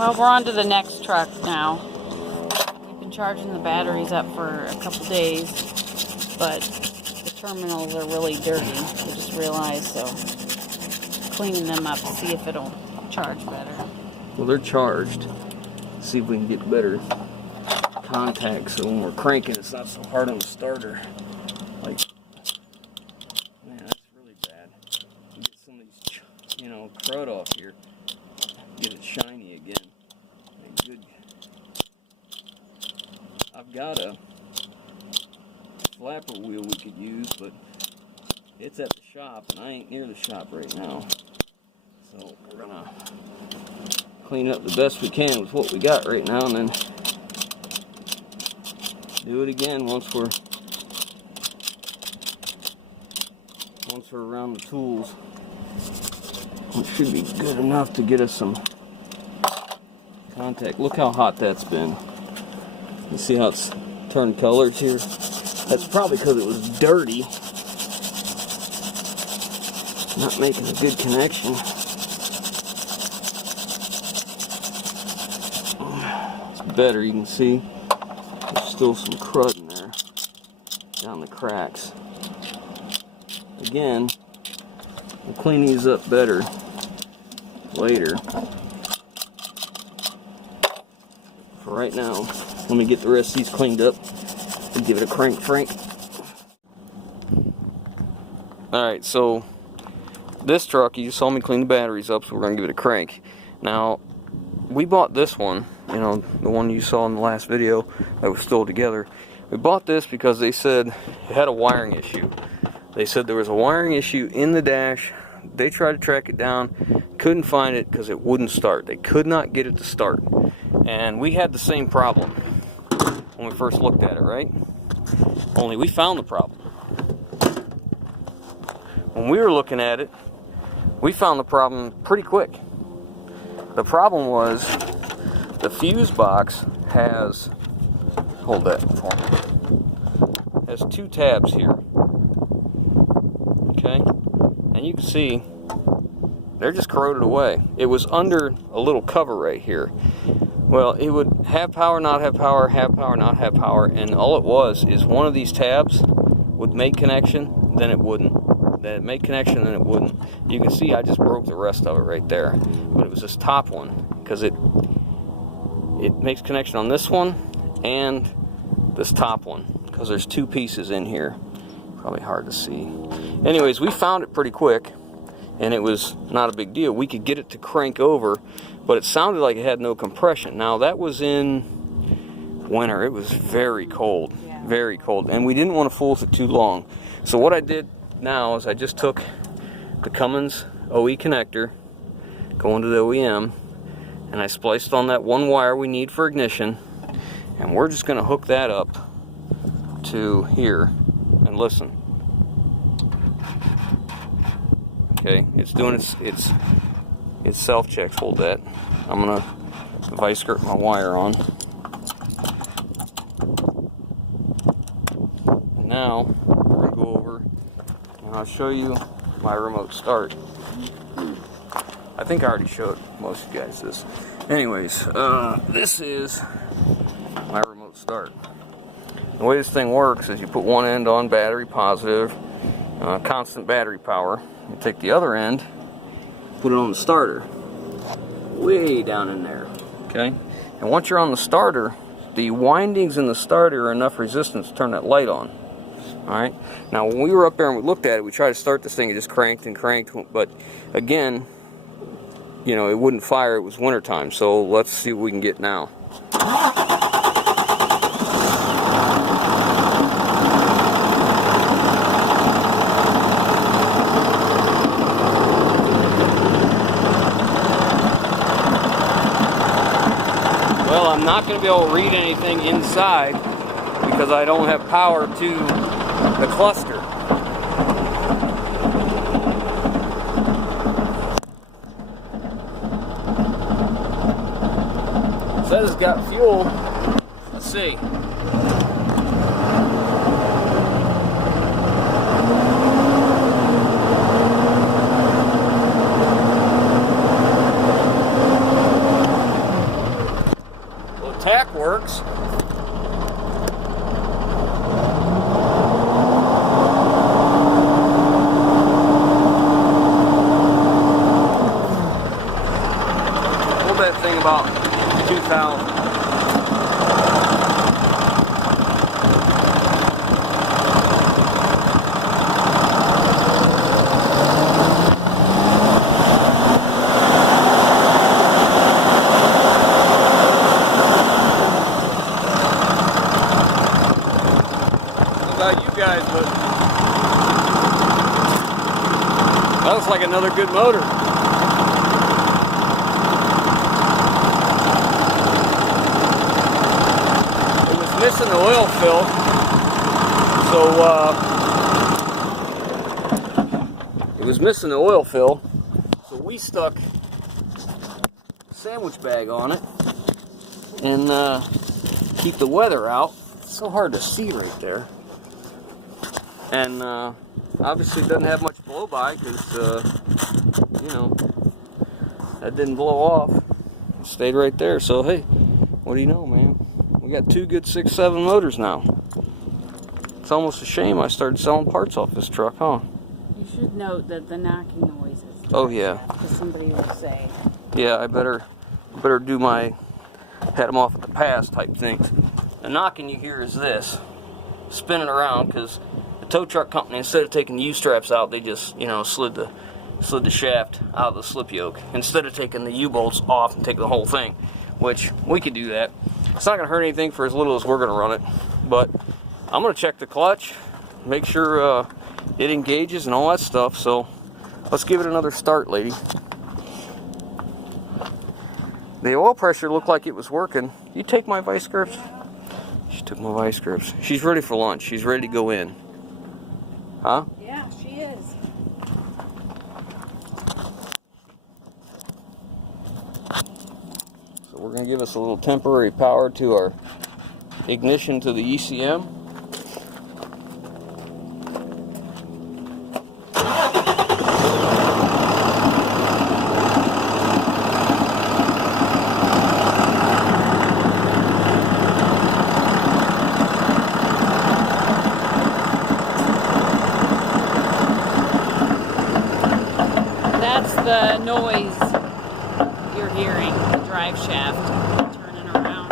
Well, we're on to the next truck now. We've been charging the batteries up for a couple days, but the terminals are really dirty. We just realized, so cleaning them up to see if it'll charge better. Well, they're charged. Let's see if we can get better contact so when we're cranking it's not so hard on the starter. Like, man, that's really bad. Get some of these, crud off here. Get it shiny again. Good. I've got a flapper wheel we could use, but it's at the shop and I ain't near the shop right now. So we're gonna clean up the best we can with what we got right now and then do it again once we're around the tools. It should be good enough to get us some contact. Look how hot that's been. You see how it's turned colors here? That's probably because it was dirty. Not making a good connection. It's better, you can see. There's still some crud in there. Down the cracks. Again, we'll clean these up better later. For right now, let me get the rest of these cleaned up and give it a crank, Frank. Alright, so this truck, you saw me clean the batteries up, so we're going to give it a crank. Now, we bought this one, the one you saw in the last video that was still together. We bought this because they said it had a wiring issue. They said there was a wiring issue in the dash. They tried to track it down, couldn't find it because it wouldn't start. They could not get it to start. And we had the same problem when we first looked at it, right? Only we found the problem. When we were looking at it, we found the problem pretty quick. The problem was the fuse box has, hold that for me, has two tabs here. Okay? And you can see they're just corroded away. It was under a little cover right here. Well, it would have power, not have power, have power, not have power, and all it was is one of these tabs would make connection, then it wouldn't. Then it made connection, then it wouldn't. You can see I just broke the rest of it right there. But it was this top one, because it makes connection on this one and this top one, because there's two pieces in here. Probably hard to see. Anyways, we found it pretty quick, and it was not a big deal. We could get it to crank over, but it sounded like it had no compression. Now, that was in winter. It was very cold, very cold, and we didn't want to fool with it too long. So what I did now is I just took the Cummins OE connector, going to the OEM, and I spliced on that one wire we need for ignition, and we're just going to hook that up to here. And listen. Okay, it's doing its self checks. Hold that. I'm gonna vice skirt my wire on. And now we're gonna go over and I'll show you my remote start. I think I already showed most of you guys this. Anyways, this is my remote start. The way this thing works is you put one end on battery positive, constant battery power. You take the other end, put it on the starter, way down in there, okay? And once you're on the starter, the windings in the starter are enough resistance to turn that light on, all right? Now, when we were up there and we looked at it, we tried to start this thing, it just cranked and cranked, but again, it wouldn't fire. It was wintertime, so let's see what we can get now. I'm not going to be able to read anything inside because I don't have power to the cluster. It says it's got fuel. Let's see. about 2,000. About you guys, but that looks like another good motor. It was missing the oil fill, so we stuck a sandwich bag on it and keep the weather out. It's so hard to see right there. And obviously it doesn't have much blow by because, you know, that didn't blow off. It stayed right there. So, hey, what do you know, man? We got 2 good 6.7 motors now. It's almost a shame I started selling parts off this truck, huh? You should note that the knocking noises. Oh, yeah. Because somebody will say. Yeah, I better do my head them off at the pass type things. The knocking you hear is this, spinning around, because tow truck company, instead of taking the U-straps out, they just, you know, slid the shaft out of the slip yoke instead of taking the U-bolts off and taking the whole thing, which we could do that. It's not going to hurt anything for as little as we're going to run it, but I'm going to check the clutch, make sure it engages and all that stuff. So let's give it another start, lady. The oil pressure looked like it was working. You take my vice grips? She took my vice grips. She's ready for lunch. She's ready to go in. Huh? Yeah, she is. So we're going to give us a little temporary power to our ignition to the ECM. The noise you're hearing, the drive shaft turning around.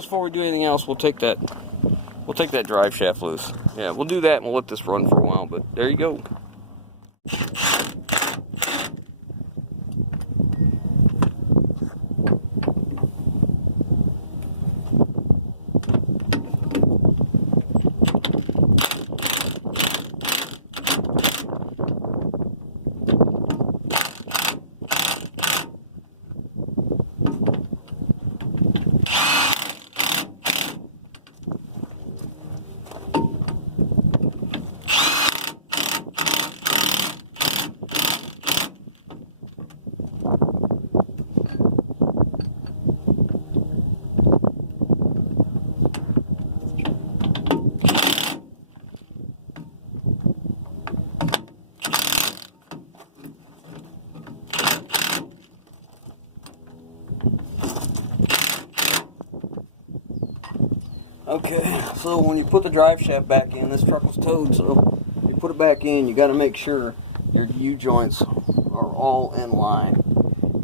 Before we do anything else, we'll take that drive shaft loose. Yeah, we'll do that and we'll let this run for a while, but there you go. Okay, so when you put the drive shaft back in, this truck was towed, so you put it back in, you got to make sure your U-joints are all in line.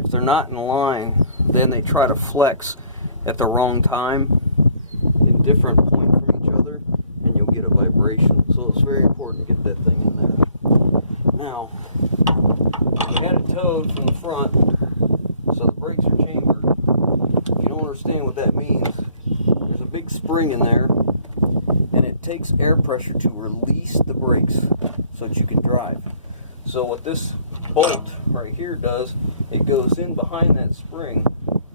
If they're not in line, then they try to flex at the wrong time in different points from each other, and you'll get a vibration. So it's very important to get that thing in there. Now, I had it towed from the front, so the brakes are chambered. If you don't understand what that means, there's a big spring in there, and it takes air pressure to release the brakes so that you can drive. So what this bolt right here does, it goes in behind that spring,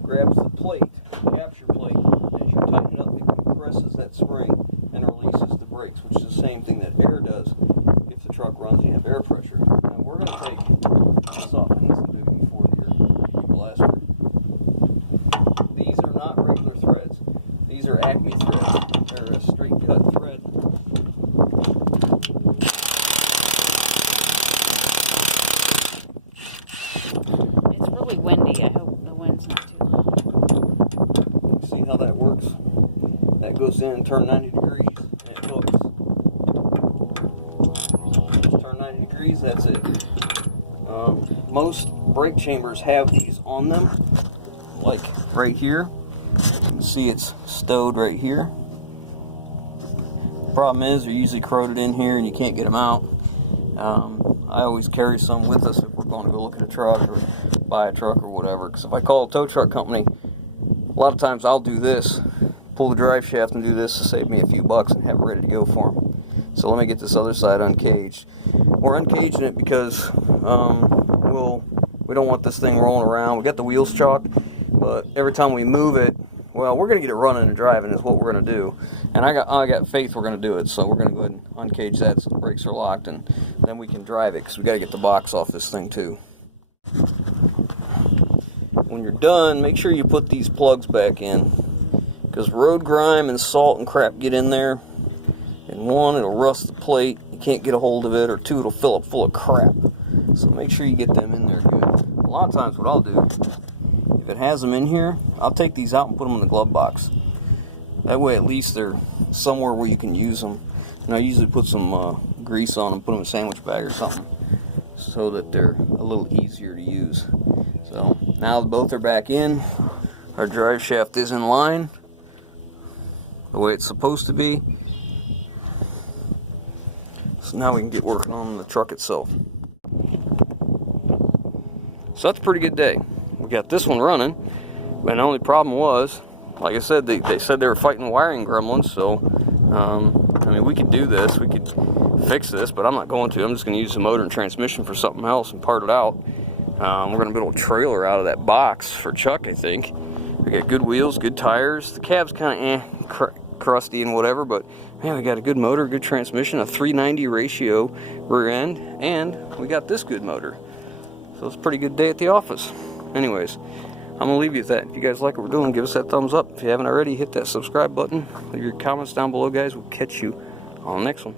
grabs the plate, the capture plate, and as you tighten it up, it compresses that spring and releases the brakes, which is the same thing that air does if the truck runs and you have air pressure. Now we're going to take this off, and this will do it before your blaster. These are not regular threads. These are Acme threads. They're a straight cut thread. It's really windy. I hope the wind's not too loud. See how that works? That goes in, turn 90 degrees, and it hooks. Just turn 90 degrees, that's it. Most brake chambers have these on them, like right here. You can see it's stowed right here. Problem is, they're usually corroded in here and you can't get them out. I always carry some with us if we're going to go look at a truck or buy a truck or whatever. Because if I call a tow truck company, a lot of times I'll do this, pull the drive shaft and do this to save me a few bucks and have it ready to go for them. So let me get this other side uncaged. We're uncaging it because we don't want this thing rolling around. We got the wheels chalked, but every time we move it, well, we're going to get it running and driving is what we're going to do. And I got faith we're going to do it, so we're going to go ahead and uncage that so the brakes are locked, and then we can drive it because we got to get the box off this thing too. When you're done, make sure you put these plugs back in, because road grime and salt and crap get in there, and one, it'll rust the plate, you can't get a hold of it, or two, it'll fill up full of crap. So make sure you get them in there good. A lot of times what I'll do, if it has them in here, I'll take these out and put them in the glove box. That way at least they're somewhere where you can use them. And I usually put some grease on them, put them in a sandwich bag or something, so that they're a little easier to use. So now both are back in. Our drive shaft is in line the way it's supposed to be. So now we can get working on the truck itself. So that's a pretty good day. We got this one running, and the only problem was, like I said, they said they were fighting wiring gremlins, so I mean, we could do this, we could fix this, but I'm not going to. I'm just going to use the motor and transmission for something else and part it out. We're going to build a trailer out of that box for Chuck, I think. We got good wheels, good tires. The cab's kind of crusty and whatever, but man, we got a good motor, good transmission, a 390 ratio rear end, and we got this good motor. So it's a pretty good day at the office. Anyways, I'm going to leave you with that. If you guys like what we're doing, give us that thumbs up. If you haven't already, hit that subscribe button. Leave your comments down below, guys. We'll catch you on the next one.